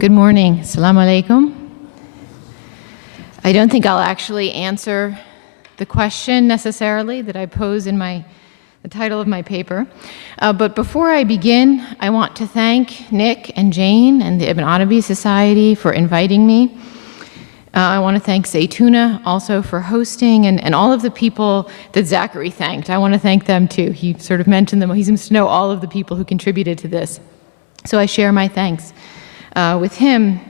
Good morning. Assalamu alaikum. I don't think I'll actually answer the question necessarily that I pose in the title of my paper. But before I begin, I want to thank Nick and Jane and the Ibn Arabi Society for inviting me. I want to thank Zaytuna also for hosting, and all of the people that Zachary thanked. I want to thank them too. He sort of mentioned them. He seems to know all of the people who contributed to this. So I share my thanks with him.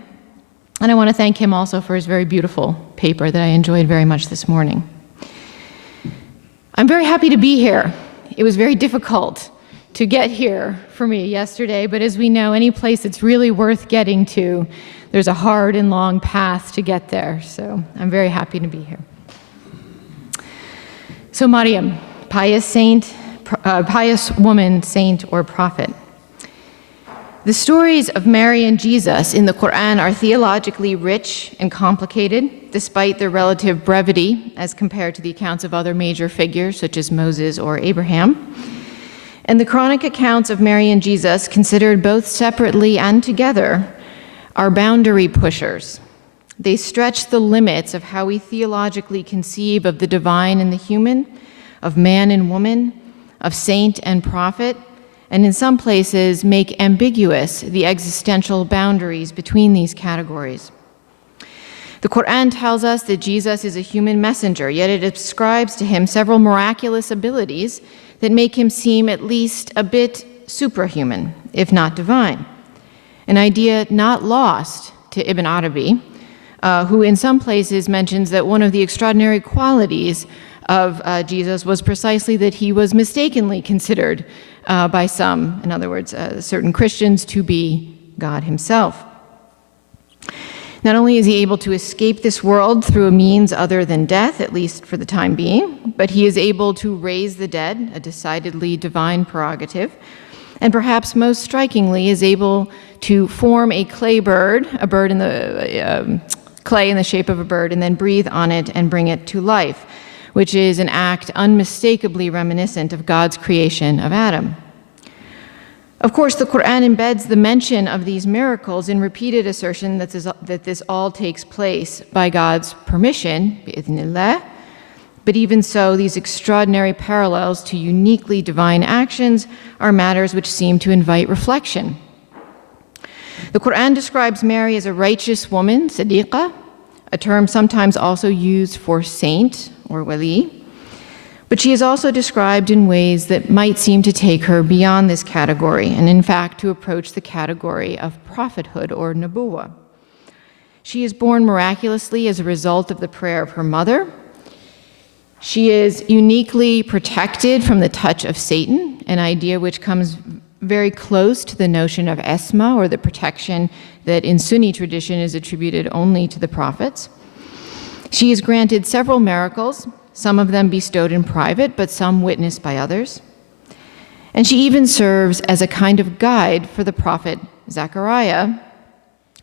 And I want to thank him also for his very beautiful paper that I enjoyed very much this morning. I'm very happy to be here. It was very difficult to get here for me yesterday, but as we know, any place that's really worth getting to, there's a hard and long path to get there. So I'm very happy to be here. So Maryam, pious woman, saint, or prophet. The stories of Mary and Jesus in the Qur'an are theologically rich and complicated, despite their relative brevity as compared to the accounts of other major figures such as Moses or Abraham. And the Quranic accounts of Mary and Jesus, considered both separately and together, are boundary pushers. They stretch the limits of how we theologically conceive of the divine and the human, of man and woman, of saint and prophet, and in some places make ambiguous the existential boundaries between these categories. The Qur'an tells us that Jesus is a human messenger, yet it ascribes to him several miraculous abilities that make him seem at least a bit suprahuman, if not divine. An idea not lost to Ibn Arabi, who in some places mentions that one of the extraordinary qualities of Jesus was precisely that he was mistakenly considered by some, in other words, certain Christians, to be God himself. Not only is he able to escape this world through a means other than death, at least for the time being, but he is able to raise the dead, a decidedly divine prerogative, and perhaps most strikingly is able to form a clay bird, a bird in the clay in the shape of a bird, and then breathe on it and bring it to life, which is an act unmistakably reminiscent of God's creation of Adam. Of course, the Qur'an embeds the mention of these miracles in repeated assertion that this all takes place by God's permission, bi'idhnillah. But even so, these extraordinary parallels to uniquely divine actions are matters which seem to invite reflection. The Qur'an describes Mary as a righteous woman, sadiqa, a term sometimes also used for saint or wali, but she is also described in ways that might seem to take her beyond this category, and in fact to approach the category of prophethood or nubuwah. She is born miraculously as a result of the prayer of her mother. She is uniquely protected from the touch of Satan, an idea which comes very close to the notion of esma, or the protection that in Sunni tradition is attributed only to the prophets. She is granted several miracles, some of them bestowed in private, but some witnessed by others. And she even serves as a kind of guide for the prophet Zechariah,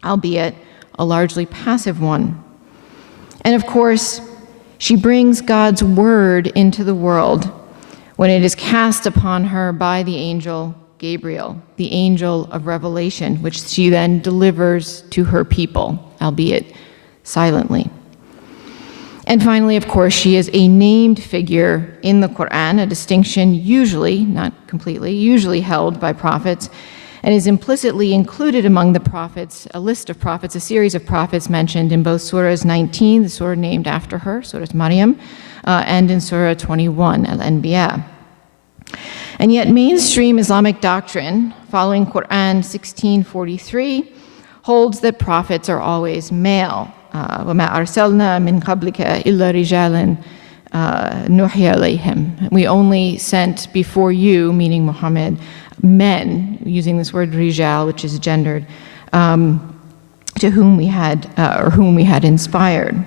albeit a largely passive one. And of course, she brings God's word into the world when it is cast upon her by the angel Gabriel, the angel of revelation, which she then delivers to her people, albeit silently. And finally, of course, she is a named figure in the Qur'an, a distinction usually, not completely, usually held by prophets, and is implicitly included among the prophets, a list of prophets, a series of prophets mentioned in both Surahs 19, the surah named after her, Surah Maryam, and in Surah 21, Al-Anbiya. And yet mainstream Islamic doctrine, following Qur'an 1643, holds that prophets are always male. وَمَا أَرْسَلْنَا مِنْ قَبْلِكَ إِلَّا رِجَالًا نُوحِي إِلَيْهِمْ. We only sent before you, meaning Muhammad, men, using this word rijal, which is gendered, to whom we had inspired.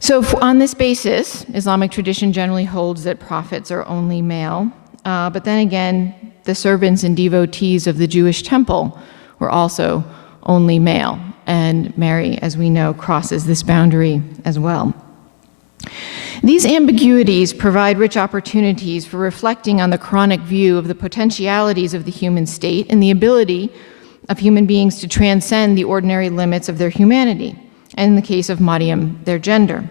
So on this basis, Islamic tradition generally holds that prophets are only male, but then again, the servants and devotees of the Jewish temple were also only male, and Mary, as we know, crosses this boundary as well. These ambiguities provide rich opportunities for reflecting on the Quranic view of the potentialities of the human state and the ability of human beings to transcend the ordinary limits of their humanity, and in the case of Maryam, their gender.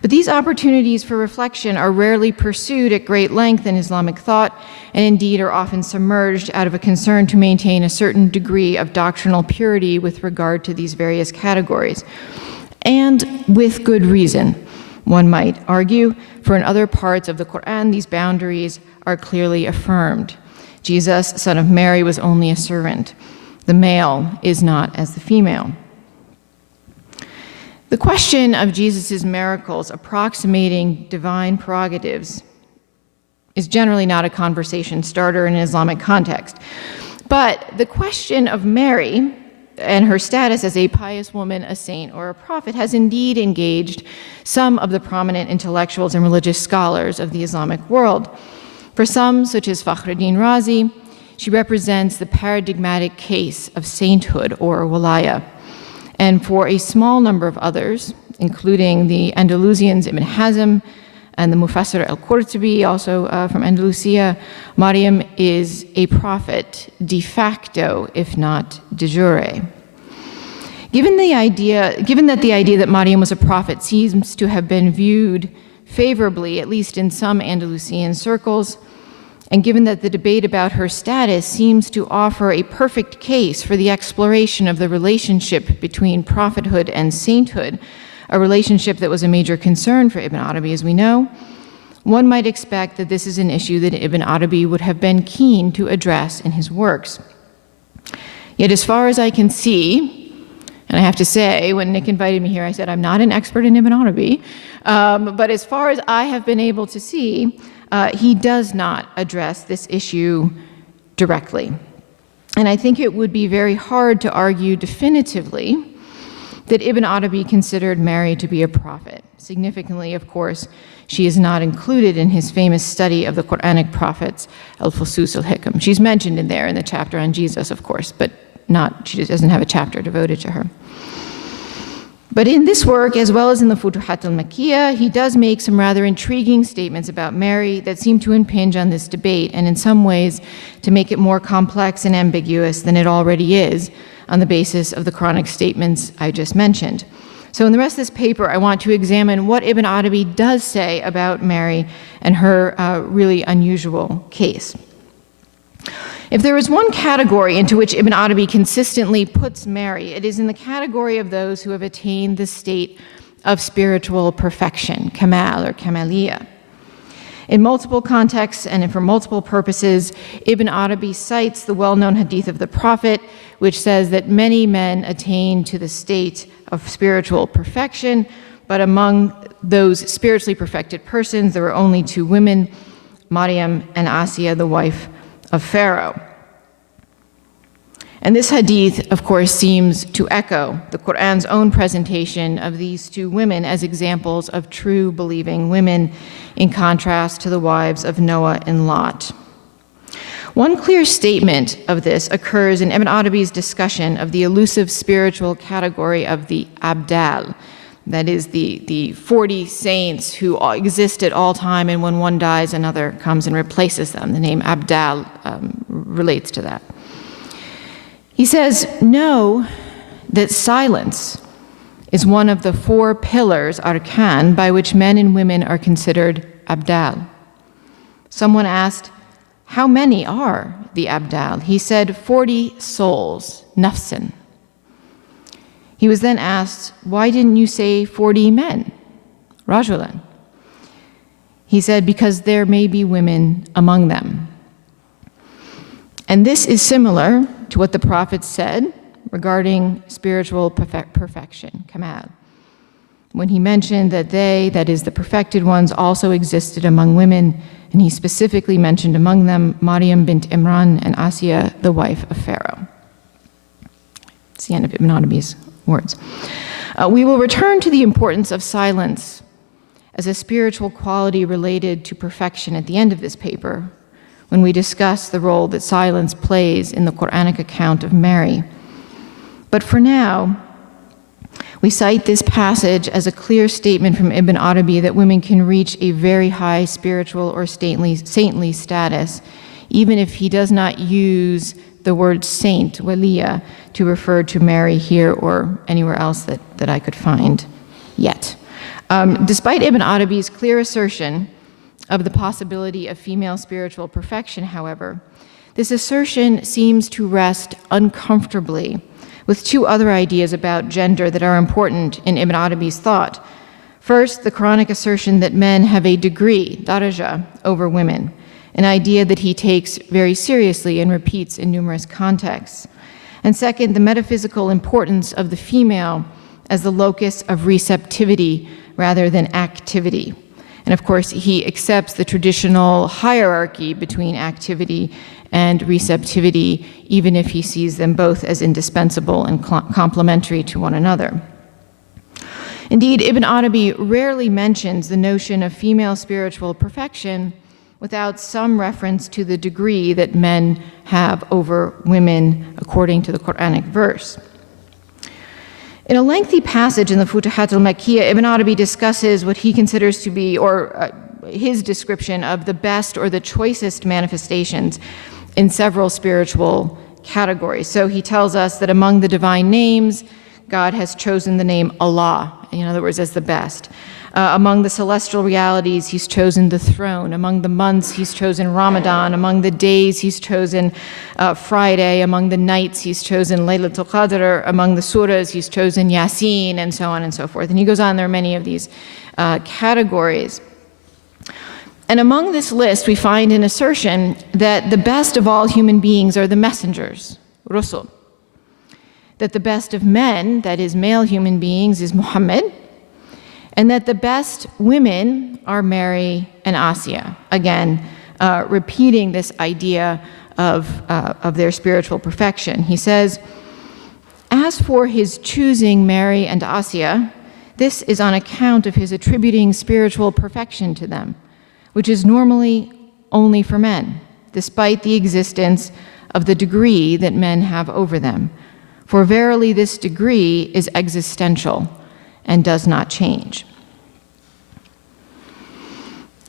But these opportunities for reflection are rarely pursued at great length in Islamic thought, and indeed are often submerged out of a concern to maintain a certain degree of doctrinal purity with regard to these various categories. And with good reason, one might argue, for in other parts of the Qur'an, these boundaries are clearly affirmed. Jesus, son of Mary, was only a servant. The male is not as the female. The question of Jesus' miracles approximating divine prerogatives is generally not a conversation starter in an Islamic context. But the question of Mary and her status as a pious woman, a saint, or a prophet has indeed engaged some of the prominent intellectuals and religious scholars of the Islamic world. For some, such as Fakhruddin Razi, she represents the paradigmatic case of sainthood or walaya. And for a small number of others, including the Andalusians Ibn Hazm and the Mufassir al-Qurtubi, also from Andalusia, Maryam is a prophet de facto, if not de jure. Given that the idea that Maryam was a prophet seems to have been viewed favorably, at least in some Andalusian circles, and given that the debate about her status seems to offer a perfect case for the exploration of the relationship between prophethood and sainthood, a relationship that was a major concern for Ibn Arabi, as we know, one might expect that this is an issue that Ibn Arabi would have been keen to address in his works. Yet as far as I can see, and I have to say, when Nick invited me here, I said I'm not an expert in Ibn Arabi, but as far as I have been able to see, he does not address this issue directly. And I think it would be very hard to argue definitively that Ibn Arabi considered Mary to be a prophet. Significantly, of course, she is not included in his famous study of the Quranic prophets, Al-Fusus al-Hikam. She's mentioned in there in the chapter on Jesus, of course, but she just doesn't have a chapter devoted to her. But in this work, as well as in the Futuhat al-Makkiyah, he does make some rather intriguing statements about Mary that seem to impinge on this debate, and in some ways to make it more complex and ambiguous than it already is on the basis of the Quranic statements I just mentioned. So in the rest of this paper, I want to examine what Ibn Arabi does say about Mary and her really unusual case. If there is one category into which Ibn Arabi consistently puts Mary, it is in the category of those who have attained the state of spiritual perfection, kamal or kamaliya. In multiple contexts and for multiple purposes, Ibn Arabi cites the well-known hadith of the Prophet, which says that many men attain to the state of spiritual perfection, but among those spiritually perfected persons, there were only two women, Maryam and Asiya, the wife of Pharaoh. And this hadith, of course, seems to echo the Qur'an's own presentation of these two women as examples of true believing women, in contrast to the wives of Noah and Lot. One clear statement of this occurs in Ibn Arabi's discussion of the elusive spiritual category of the Abdal, that is the 40 saints who exist at all time, and when one dies, another comes and replaces them. The name Abdal relates to that. He says, know that silence is one of the 4 pillars, arkan, by which men and women are considered Abdal. Someone asked, how many are the Abdal? He said, 40 souls, nafsan. He was then asked, why didn't you say 40 men, rajulan? He said, because there may be women among them. And this is similar to what the Prophet said regarding spiritual perfection, kamal, when he mentioned that they, that is the perfected ones, also existed among women, and he specifically mentioned among them Maryam bint Imran and Asiya, the wife of Pharaoh. It's the end of Ibn Arabi's words. We will return to the importance of silence as a spiritual quality related to perfection at the end of this paper, when we discuss the role that silence plays in the Quranic account of Mary. But for now, we cite this passage as a clear statement from Ibn Arabi that women can reach a very high spiritual or saintly status, even if he does not use the word saint, waliya, to refer to Mary here or anywhere else that I could find yet. Despite Ibn Arabi's clear assertion of the possibility of female spiritual perfection, however, this assertion seems to rest uncomfortably with two other ideas about gender that are important in Ibn Arabi's thought. First, the Quranic assertion that men have a degree, daraja, over women, an idea that he takes very seriously and repeats in numerous contexts. And second, the metaphysical importance of the female as the locus of receptivity rather than activity. And of course, he accepts the traditional hierarchy between activity and receptivity, even if he sees them both as indispensable and complementary to one another. Indeed, Ibn Arabi rarely mentions the notion of female spiritual perfection without some reference to the degree that men have over women according to the Quranic verse. In a lengthy passage in the Futuhat al-Makkiyah, Ibn Arabi discusses what he considers to be, his description of the best or the choicest manifestations in several spiritual categories. So he tells us that among the divine names, God has chosen the name Allah, in other words, as the best. Among the celestial realities, he's chosen the throne. Among the months, he's chosen Ramadan. Among the days, he's chosen Friday. Among the nights, he's chosen Laylatul Qadr. Among the surahs, he's chosen Yasin, and so on and so forth. And he goes on, there are many of these categories. And among this list, we find an assertion that the best of all human beings are the messengers, Rusul. That the best of men, that is male human beings, is Muhammad, and that the best women are Mary and Asiya. Again, repeating this idea of their spiritual perfection. He says, as for his choosing Mary and Asiya, this is on account of his attributing spiritual perfection to them, which is normally only for men, despite the existence of the degree that men have over them. For verily this degree is existential and does not change.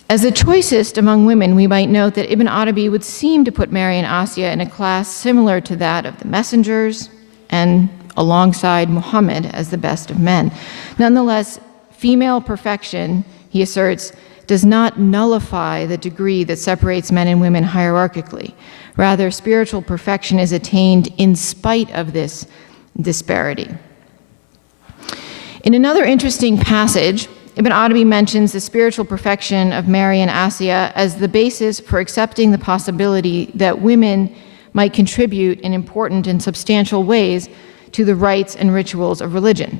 As the choicest among women, we might note that Ibn Arabi would seem to put Mary and Asiya in a class similar to that of the messengers and alongside Muhammad as the best of men. Nonetheless, female perfection, he asserts, does not nullify the degree that separates men and women hierarchically. Rather, spiritual perfection is attained in spite of this disparity. In another interesting passage, Ibn Arabi mentions the spiritual perfection of Mary and Asiya as the basis for accepting the possibility that women might contribute in important and substantial ways to the rites and rituals of religion.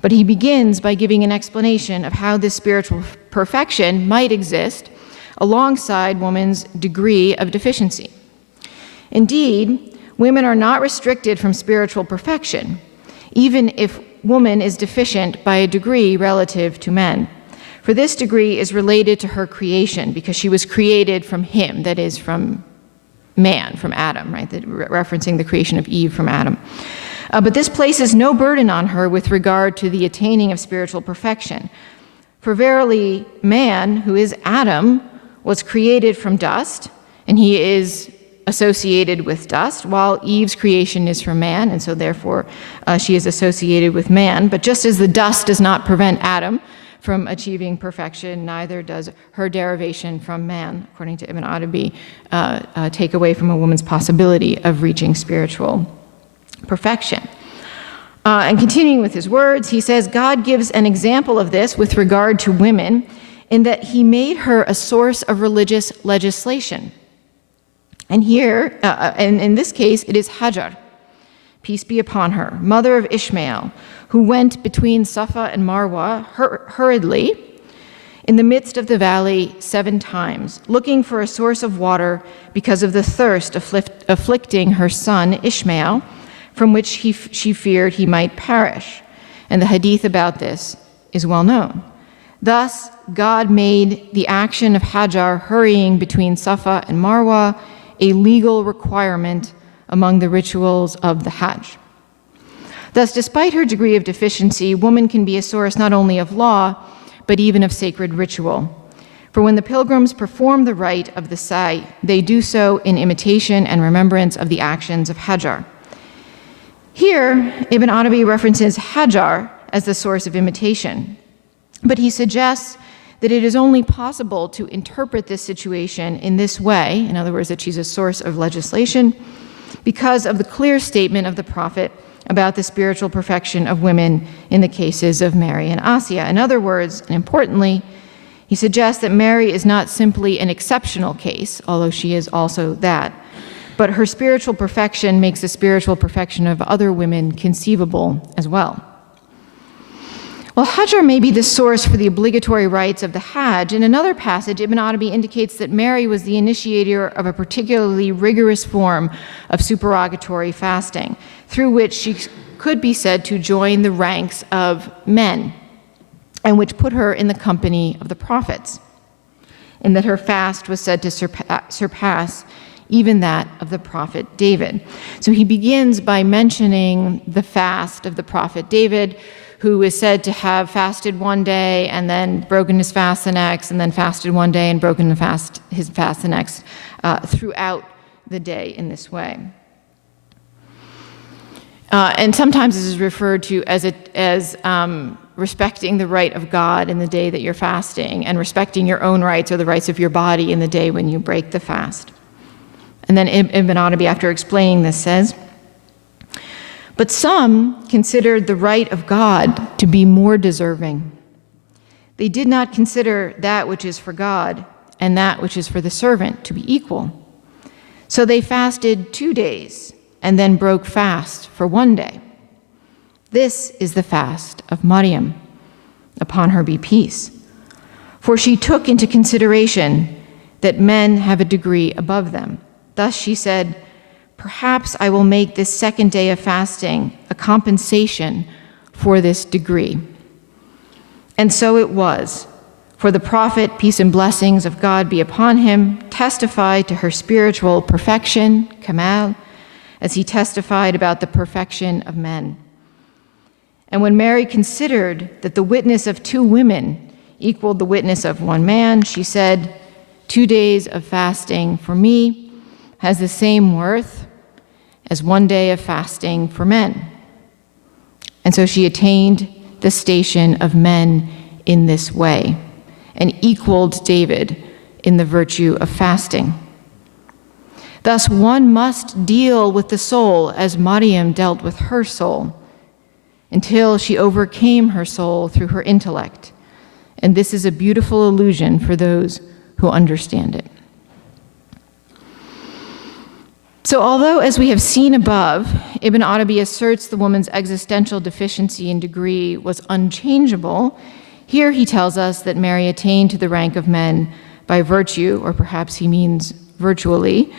But he begins by giving an explanation of how this spiritual perfection might exist alongside woman's degree of deficiency. Indeed, women are not restricted from spiritual perfection, even if woman is deficient by a degree relative to men. For this degree is related to her creation, because she was created from him, that is, from man, from Adam, right? Referencing the creation of Eve from Adam. But this places no burden on her with regard to the attaining of spiritual perfection. For verily, man, who is Adam, was created from dust, and he is associated with dust, while Eve's creation is from man, and so therefore she is associated with man. But just as the dust does not prevent Adam from achieving perfection, neither does her derivation from man, according to Ibn Arabi, take away from a woman's possibility of reaching spiritual perfection. And continuing with his words, he says, God gives an example of this with regard to women in that he made her a source of religious legislation. And here, and in this case, it is Hajar, peace be upon her, mother of Ishmael, who went between Safa and Marwa hurriedly in the midst of the valley 7 times, looking for a source of water because of the thirst afflicting her son Ishmael, from which she feared he might perish. And the hadith about this is well known. Thus, God made the action of Hajar hurrying between Safa and Marwa a legal requirement among the rituals of the Hajj. Thus, despite her degree of deficiency, woman can be a source not only of law, but even of sacred ritual. For when the pilgrims perform the rite of the sa'i, they do so in imitation and remembrance of the actions of Hajar. Here, Ibn Arabi references Hajar as the source of imitation, but he suggests that it is only possible to interpret this situation in this way, in other words, that she's a source of legislation, because of the clear statement of the Prophet about the spiritual perfection of women in the cases of Mary and Asiya. In other words, and importantly, he suggests that Mary is not simply an exceptional case, although she is also that, but her spiritual perfection makes the spiritual perfection of other women conceivable as well. While Hajar may be the source for the obligatory rites of the Hajj, in another passage, Ibn Arabi indicates that Mary was the initiator of a particularly rigorous form of supererogatory fasting, through which she could be said to join the ranks of men, and which put her in the company of the prophets, and that her fast was said to surpass even that of the prophet David. So he begins by mentioning the fast of the prophet David, who is said to have fasted one day and then broken his fast the next, and then fasted one day and broken his fast the next, throughout the day in this way. And sometimes this is referred to as respecting the right of God in the day that you're fasting, and respecting your own rights or the rights of your body in the day when you break the fast. And then Ibn Arabi, after explaining this, says, "But some considered the right of God to be more deserving. They did not consider that which is for God and that which is for the servant to be equal. So they fasted 2 days and then broke fast for 1 day. This is the fast of Maryam, upon her be peace. For she took into consideration that men have a degree above them. Thus she said, 'Perhaps I will make this 2nd day of fasting a compensation for this degree.' And so it was, for the prophet, peace and blessings of God be upon him, testified to her spiritual perfection, kamal, as he testified about the perfection of men. And when Mary considered that the witness of 2 women equaled the witness of 1 man, she said, 2 days of fasting for me has the same worth as 1 day of fasting for men.' And so she attained the station of men in this way, and equaled David in the virtue of fasting. Thus, one must deal with the soul as Maryam dealt with her soul, until she overcame her soul through her intellect. And this is a beautiful illusion for those who understand it." So although, as we have seen above, Ibn Arabi asserts the woman's existential deficiency in degree was unchangeable, here he tells us that Mary attained to the rank of men by virtue, or perhaps he means virtually,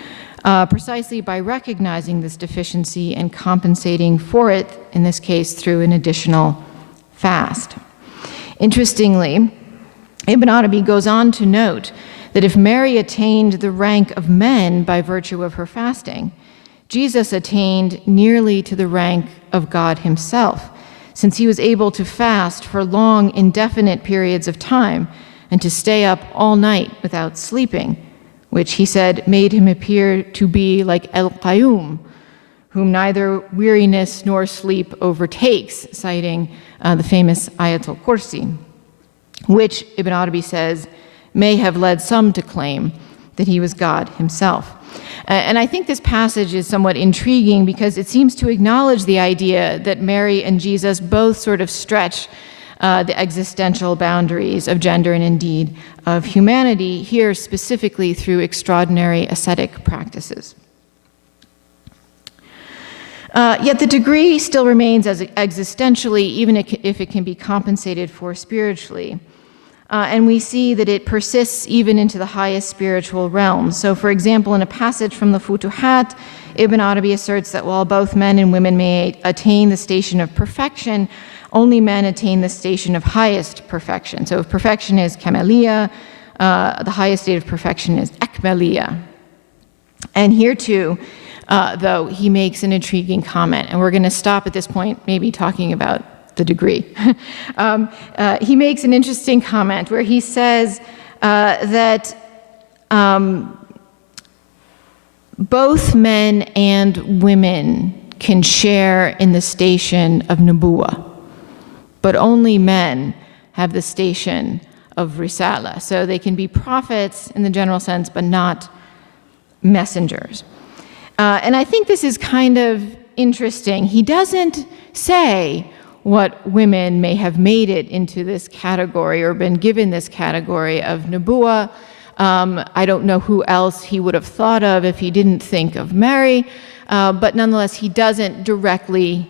precisely by recognizing this deficiency and compensating for it, in this case through an additional fast. Interestingly, Ibn Arabi goes on to note that if Mary attained the rank of men by virtue of her fasting, Jesus attained nearly to the rank of God himself, since he was able to fast for long, indefinite periods of time and to stay up all night without sleeping, which he said made him appear to be like El-Qayyum, whom neither weariness nor sleep overtakes, citing the famous Ayatul Kursi, which Ibn Arabi says may have led some to claim that he was God himself. And I think this passage is somewhat intriguing because it seems to acknowledge the idea that Mary and Jesus both sort of stretch the existential boundaries of gender and indeed of humanity, here specifically through extraordinary ascetic practices. Yet the degree still remains as existentially, even if it can be compensated for spiritually. And we see that it persists even into the highest spiritual realms. So, for example, in a passage from the Futuhat, Ibn Arabi asserts that while both men and women may attain the station of perfection, only men attain the station of highest perfection. So if perfection is Kamaliya, the highest state of perfection is Akmaliya. And here too, though, he makes an intriguing comment, and we're going to stop at this point maybe talking about the degree. He makes an interesting comment where he says, that both men and women can share in the station of nubuwah, but only men have the station of risala. So they can be prophets in the general sense, but not messengers. And I think this is kind of interesting. He doesn't say what women may have made it into this category or been given this category of nubuwah. I don't know who else he would have thought of if he didn't think of Mary, but nonetheless, he doesn't directly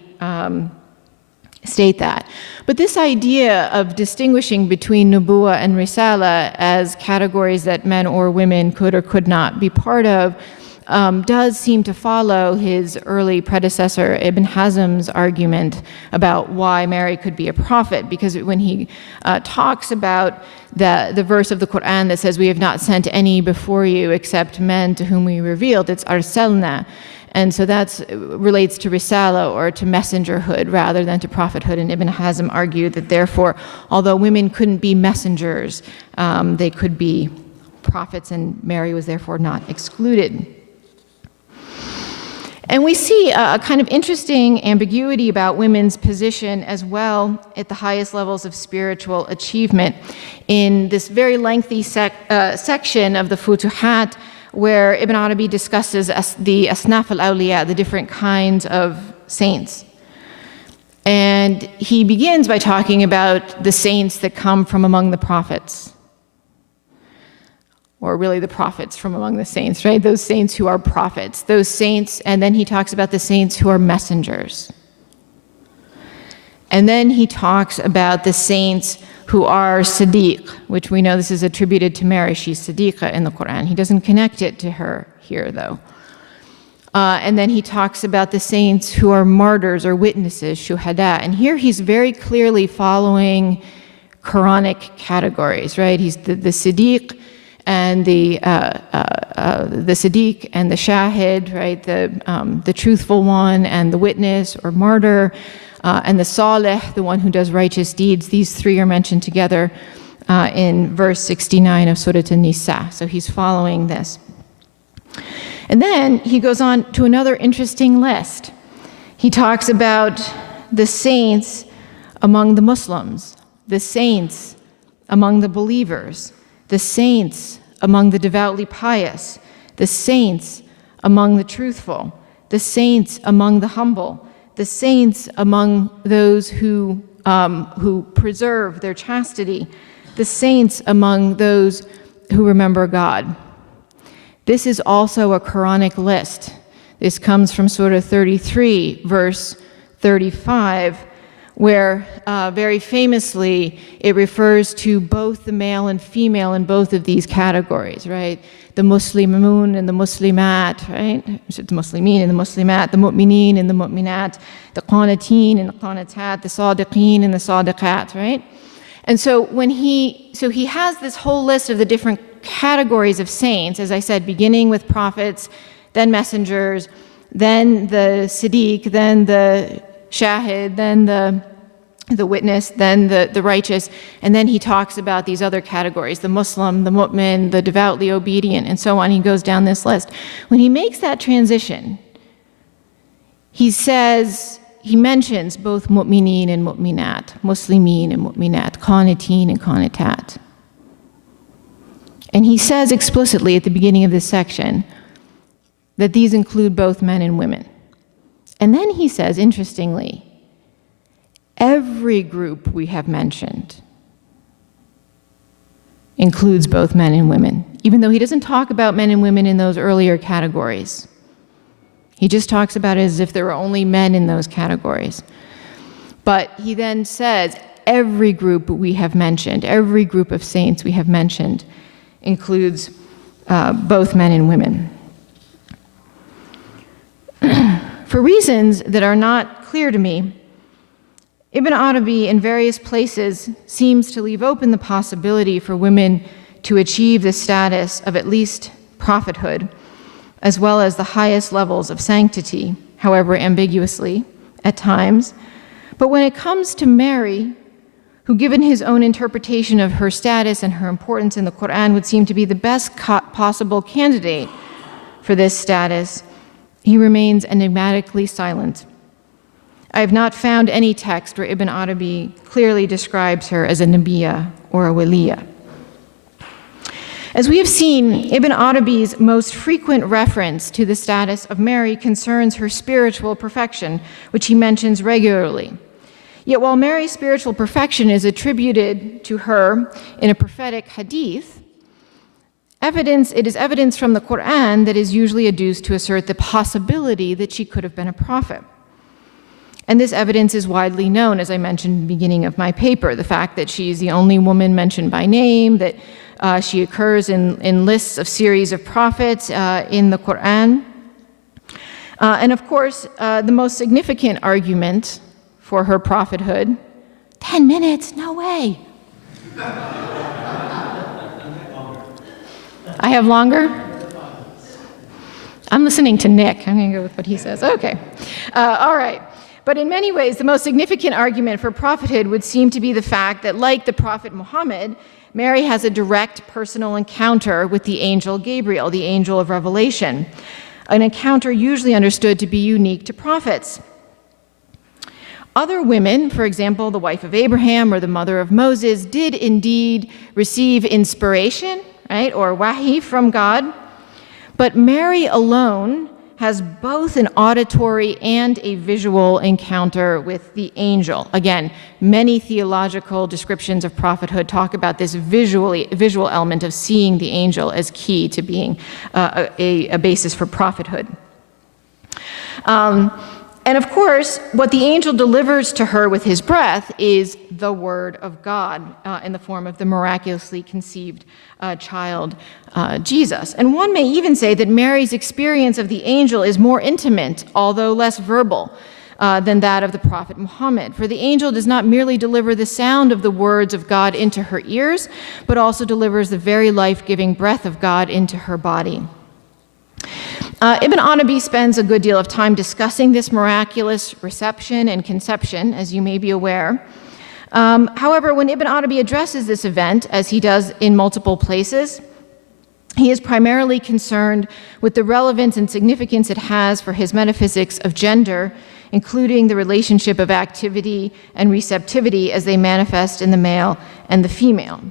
state that. But this idea of distinguishing between nubuwah and risala as categories that men or women could or could not be part of does seem to follow his early predecessor Ibn Hazm's argument about why Mary could be a prophet, because when he talks about the verse of the Qur'an that says, "We have not sent any before you except men to whom we revealed," it's arsalna. And so that relates to risala or to messengerhood rather than to prophethood. And Ibn Hazm argued that therefore, although women couldn't be messengers, they could be prophets, and Mary was therefore not excluded. And we see a kind of interesting ambiguity about women's position as well at the highest levels of spiritual achievement in this very lengthy section of the Futuhat, where Ibn Arabi discusses the asnaf al-awliya, the different kinds of saints. And he begins by talking about the saints that come from among the prophets, or really the prophets from among the saints, right? Those saints who are prophets, those saints, and then he talks about the saints who are messengers. And then he talks about the saints who are Siddiq, which we know this is attributed to Mary. She's Siddiqa in the Quran. He doesn't connect it to her here, though. And then he talks about the saints who are martyrs or witnesses, shuhada. And here he's very clearly following Quranic categories, right? He's the Siddiq and the Siddiq and the Shahid, right? The truthful one and the witness or martyr. And the Salih, the one who does righteous deeds. These three are mentioned together in verse 69 of Surah An-Nisa. So he's following this. And then he goes on to another interesting list. He talks about the saints among the Muslims, the saints among the believers, the saints among the devoutly pious, the saints among the truthful, the saints among the humble, the saints among those who preserve their chastity, the saints among those who remember God. This is also a Quranic list. This comes from Surah 33, verse 35, where very famously it refers to both the male and female in both of these categories, right? The Muslimun and the Muslimat, right? The Muslimin and the Muslimat, the Mu'mineen and the Mu'minat, the Qanateen and the Qanatat, the Sadiqeen and the Sadiqat, right? And so he has this whole list of the different categories of saints, as I said, beginning with prophets, then messengers, then the Siddiq, then the Shahid, then the witness, then the righteous, and then he talks about these other categories, the Muslim, the Mu'min, the devoutly obedient, and so on. He goes down this list. When he makes that transition, he mentions both Mu'mineen and Mu'minat, Muslimin and Mu'minat, Qanateen and Qanatat. And he says explicitly at the beginning of this section that these include both men and women. And then he says, interestingly, every group we have mentioned includes both men and women, even though he doesn't talk about men and women in those earlier categories. He just talks about it as if there were only men in those categories. But he then says, every group we have mentioned, every group of saints we have mentioned includes both men and women. For reasons that are not clear to me, Ibn Arabi in various places seems to leave open the possibility for women to achieve the status of at least prophethood, as well as the highest levels of sanctity, however ambiguously at times. But when it comes to Mary, who, given his own interpretation of her status and her importance in the Qur'an, would seem to be the best possible candidate for this status, he remains enigmatically silent. I have not found any text where Ibn Arabi clearly describes her as a Nabiya or a Waliya. As we have seen, Ibn Arabi's most frequent reference to the status of Mary concerns her spiritual perfection, which he mentions regularly. Yet while Mary's spiritual perfection is attributed to her in a prophetic hadith, it is evidence from the Qur'an that is usually adduced to assert the possibility that she could have been a prophet. And this evidence is widely known, as I mentioned in the beginning of my paper, the fact that she's the only woman mentioned by name, that she occurs in lists of series of prophets in the Qur'an. And of course, the most significant argument for her prophethood, 10 minutes, no way. I have longer? I'm listening to Nick. I'm going to go with what he says. Okay. All right. But in many ways, the most significant argument for prophethood would seem to be the fact that, like the prophet Muhammad, Mary has a direct personal encounter with the angel Gabriel, the angel of revelation, an encounter usually understood to be unique to prophets. Other women, for example, the wife of Abraham or the mother of Moses, did indeed receive inspiration, right, or wahi from God. But Mary alone has both an auditory and a visual encounter with the angel. Again, many theological descriptions of prophethood talk about this visual element of seeing the angel as key to being a basis for prophethood. And of course, what the angel delivers to her with his breath is the word of God in the form of the miraculously conceived child, Jesus. And one may even say that Mary's experience of the angel is more intimate, although less verbal, than that of the prophet Muhammad. For the angel does not merely deliver the sound of the words of God into her ears, but also delivers the very life-giving breath of God into her body. Ibn Arabi spends a good deal of time discussing this miraculous reception and conception, as you may be aware. However, when Ibn Arabi addresses this event, as he does in multiple places, he is primarily concerned with the relevance and significance it has for his metaphysics of gender, including the relationship of activity and receptivity as they manifest in the male and the female.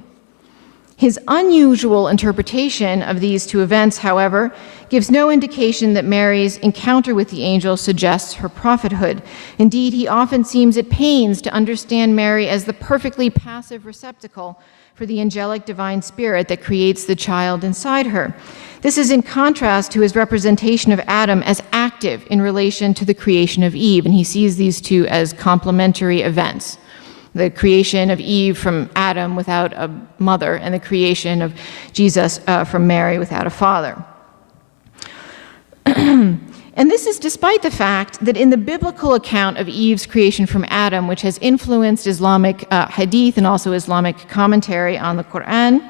His unusual interpretation of these two events, however, gives no indication that Mary's encounter with the angel suggests her prophethood. Indeed, he often seems at pains to understand Mary as the perfectly passive receptacle for the angelic divine spirit that creates the child inside her. This is in contrast to his representation of Adam as active in relation to the creation of Eve, and he sees these two as complementary events. The creation of Eve from Adam without a mother, and the creation of Jesus from Mary without a father. And this is despite the fact that in the biblical account of Eve's creation from Adam, which has influenced Islamic hadith and also Islamic commentary on the Qur'an,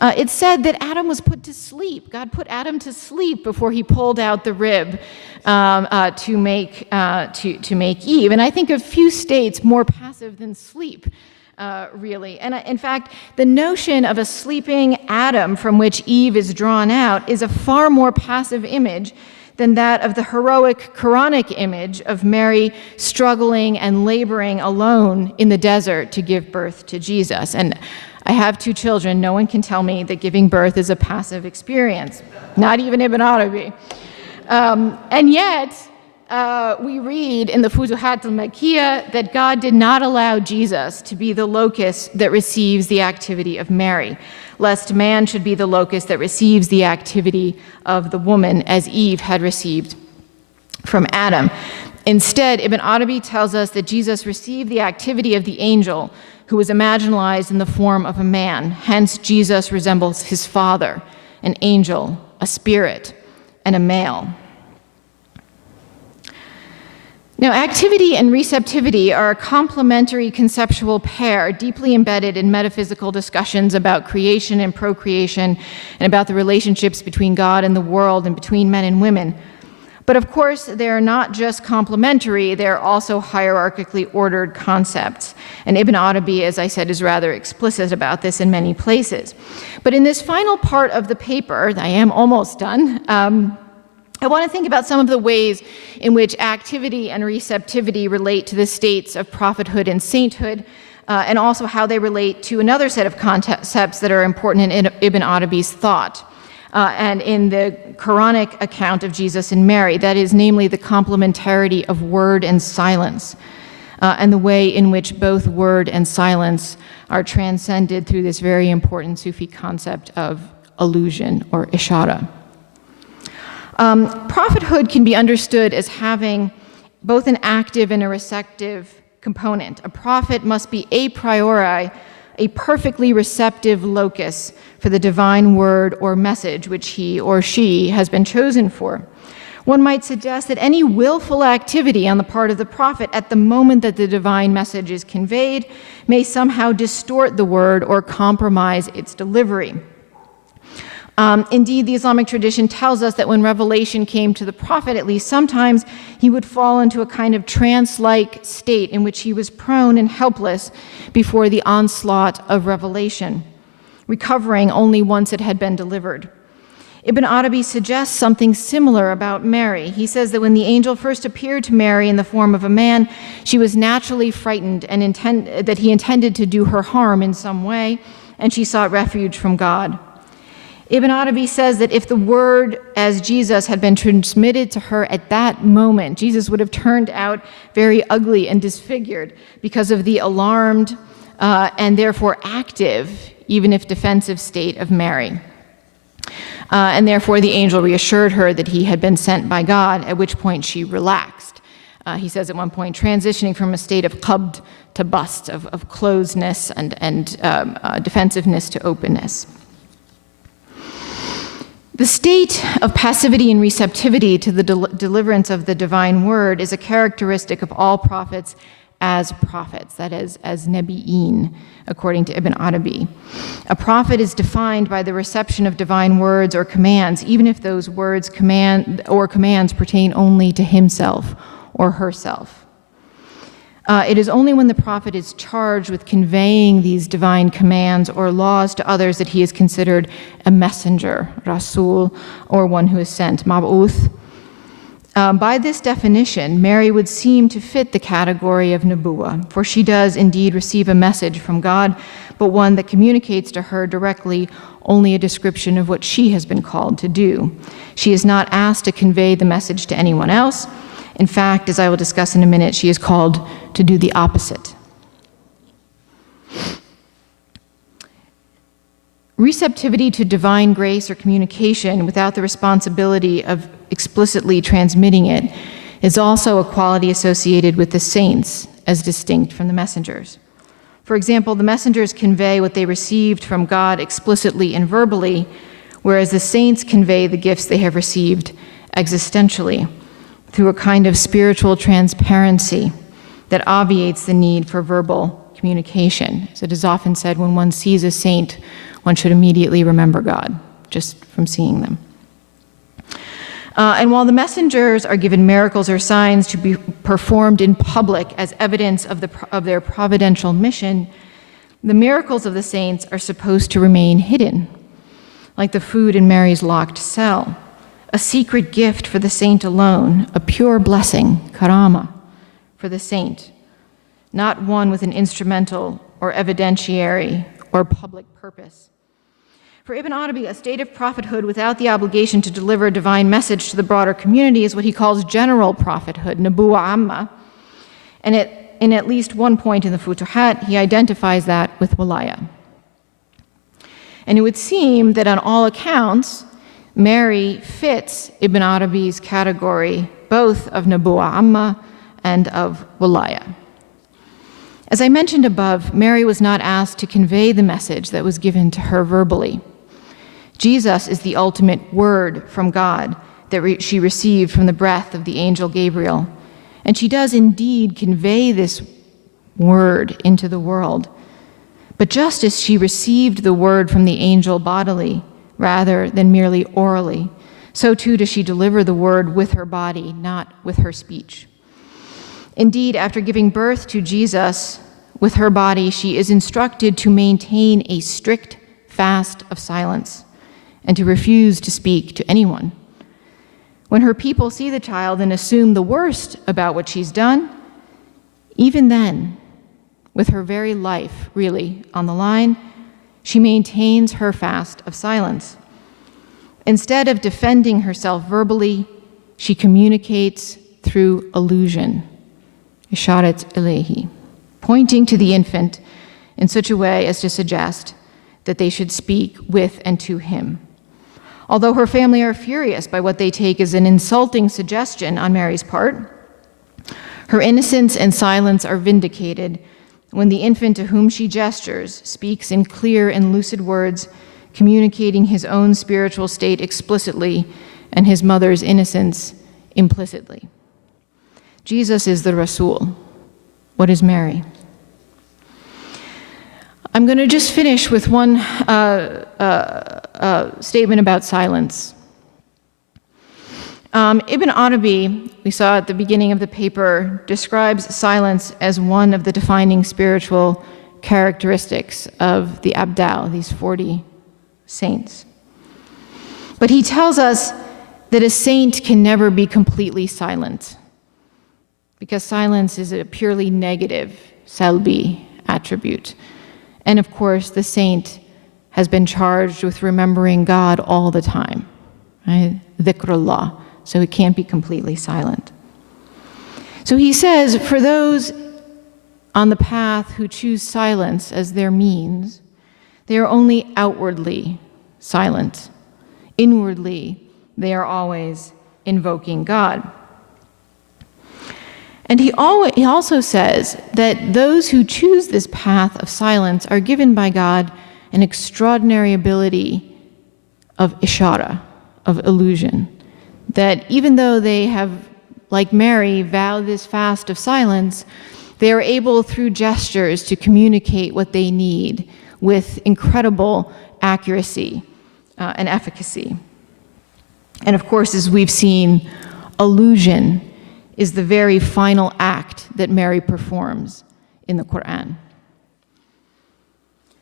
it's said that Adam was put to sleep. God put Adam to sleep before he pulled out the rib to make Eve. And I think of few states more passive than sleep, really. And in fact, the notion of a sleeping Adam from which Eve is drawn out is a far more passive image than that of the heroic Quranic image of Mary struggling and laboring alone in the desert to give birth to Jesus. And I have 2 children. No one can tell me that giving birth is a passive experience, not even Ibn Arabi. And yet, we read in the Futuhat al-Makkiyah that God did not allow Jesus to be the locus that receives the activity of Mary, lest man should be the locus that receives the activity of the woman, as Eve had received from Adam. Instead, Ibn Arabi tells us that Jesus received the activity of the angel, who was imaginalized in the form of a man. Hence, Jesus resembles his father, an angel, a spirit, and a male. Now, activity and receptivity are a complementary conceptual pair deeply embedded in metaphysical discussions about creation and procreation and about the relationships between God and the world and between men and women. But of course, they're not just complementary, they're also hierarchically ordered concepts. And Ibn Arabi, as I said, is rather explicit about this in many places. But in this final part of the paper, I am almost done, I want to think about some of the ways in which activity and receptivity relate to the states of prophethood and sainthood, and also how they relate to another set of concepts that are important in Ibn Arabi's thought. And in the Quranic account of Jesus and Mary, that is namely the complementarity of word and silence, and the way in which both word and silence are transcended through this very important Sufi concept of allusion or ishara. Prophethood can be understood as having both an active and a receptive component. A prophet must be a priori a perfectly receptive locus for the divine word or message which he or she has been chosen for. One might suggest that any willful activity on the part of the prophet at the moment that the divine message is conveyed may somehow distort the word or compromise its delivery. Indeed, the Islamic tradition tells us that when revelation came to the prophet, at least sometimes, he would fall into a kind of trance-like state in which he was prone and helpless before the onslaught of revelation, recovering only once it had been delivered. Ibn Arabi suggests something similar about Mary. He says that when the angel first appeared to Mary in the form of a man, she was naturally frightened and that he intended to do her harm in some way, and she sought refuge from God. Ibn Arabi says that if the word as Jesus had been transmitted to her at that moment, Jesus would have turned out very ugly and disfigured because of the alarmed and therefore active, even if defensive, state of Mary. And therefore the angel reassured her that he had been sent by God, at which point she relaxed. He says at one point, transitioning from a state of qabd to bast, of closedness and defensiveness to openness. The state of passivity and receptivity to the deliverance of the divine word is a characteristic of all prophets, that is, as Nabi'een, according to Ibn Arabi. A prophet is defined by the reception of divine words or commands, even if those words commands pertain only to himself or herself. It is only when the prophet is charged with conveying these divine commands or laws to others that he is considered a messenger, Rasul, or one who is sent, Mab'uth. By this definition, Mary would seem to fit the category of Nubuwah, for she does indeed receive a message from God, but one that communicates to her directly only a description of what she has been called to do. She is not asked to convey the message to anyone else. In fact, as I will discuss in a minute, she is called to do the opposite. Receptivity to divine grace or communication without the responsibility of explicitly transmitting it is also a quality associated with the saints as distinct from the messengers. For example, the messengers convey what they received from God explicitly and verbally, whereas the saints convey the gifts they have received existentially, through a kind of spiritual transparency that obviates the need for verbal communication. As it is often said, when one sees a saint, one should immediately remember God, just from seeing them. And while the messengers are given miracles or signs to be performed in public as evidence of their providential mission, the miracles of the saints are supposed to remain hidden, like the food in Mary's locked cell. A secret gift for the saint alone, a pure blessing, karama, for the saint, not one with an instrumental or evidentiary or public purpose. For Ibn Arabi, a state of prophethood without the obligation to deliver a divine message to the broader community is what he calls general prophethood, Nubuwa Amma. And in at least one point in the Futuhat, he identifies that with Walaya. And it would seem that on all accounts, Mary fits Ibn Arabi's category both of Nubuwah Amma and of Walaya. As I mentioned above, Mary was not asked to convey the message that was given to her verbally. Jesus is the ultimate word from God that she received from the breath of the angel Gabriel, and she does indeed convey this word into the world. But just as she received the word from the angel bodily, rather than merely orally, So too does she deliver the word with her body, not with her speech. Indeed, after giving birth to Jesus with her body, she is instructed to maintain a strict fast of silence and to refuse to speak to anyone. When her people see the child and assume the worst about what she's done, even then, with her very life really on the line, she maintains her fast of silence. Instead of defending herself verbally, she communicates through allusion, isharat ilayhi, pointing to the infant in such a way as to suggest that they should speak with and to him. Although her family are furious by what they take as an insulting suggestion on Mary's part, her innocence and silence are vindicated when the infant to whom she gestures speaks in clear and lucid words, communicating his own spiritual state explicitly and his mother's innocence implicitly. Jesus is the Rasul. What is Mary? I'm going to just finish with one statement about silence. Ibn Arabi, we saw at the beginning of the paper, describes silence as one of the defining spiritual characteristics of the Abdal, these 40 saints. But he tells us that a saint can never be completely silent, because silence is a purely negative, salbi attribute. And of course, the saint has been charged with remembering God all the time, right? Dhikrullah. So it can't be completely silent. So he says, for those on the path who choose silence as their means, they are only outwardly silent. Inwardly, they are always invoking God. And he also says that those who choose this path of silence are given by God an extraordinary ability of ishara, of illusion. That even though they have, like Mary, vowed this fast of silence, they are able through gestures to communicate what they need with incredible accuracy and efficacy. And of course, as we've seen, allusion is the very final act that Mary performs in the Qur'an.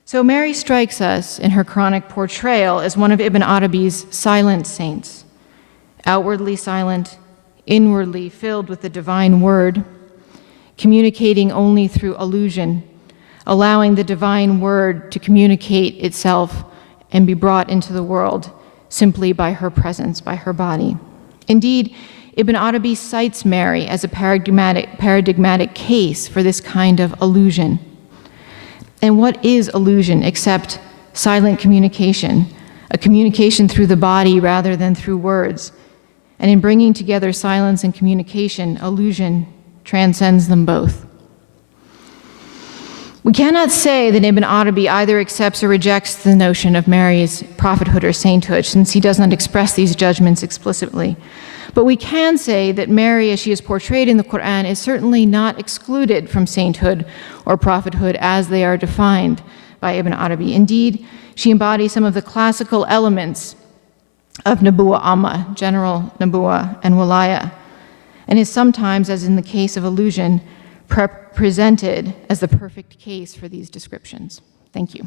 So Mary strikes us in her Quranic portrayal as one of Ibn Arabi's silent saints. Outwardly silent, inwardly filled with the divine word, communicating only through allusion, allowing the divine word to communicate itself and be brought into the world simply by her presence, by her body. Indeed, Ibn Arabi cites Mary as a paradigmatic case for this kind of allusion. And what is allusion except silent communication, a communication through the body rather than through words? And in bringing together silence and communication, allusion transcends them both. We cannot say that Ibn Arabi either accepts or rejects the notion of Mary's prophethood or sainthood, since he does not express these judgments explicitly. But we can say that Mary, as she is portrayed in the Qur'an, is certainly not excluded from sainthood or prophethood as they are defined by Ibn Arabi. Indeed, she embodies some of the classical elements of Nubuwa Amma, general Nubuwa, and Walaya, and is sometimes, as in the case of allusion, presented as the perfect case for these descriptions. Thank you.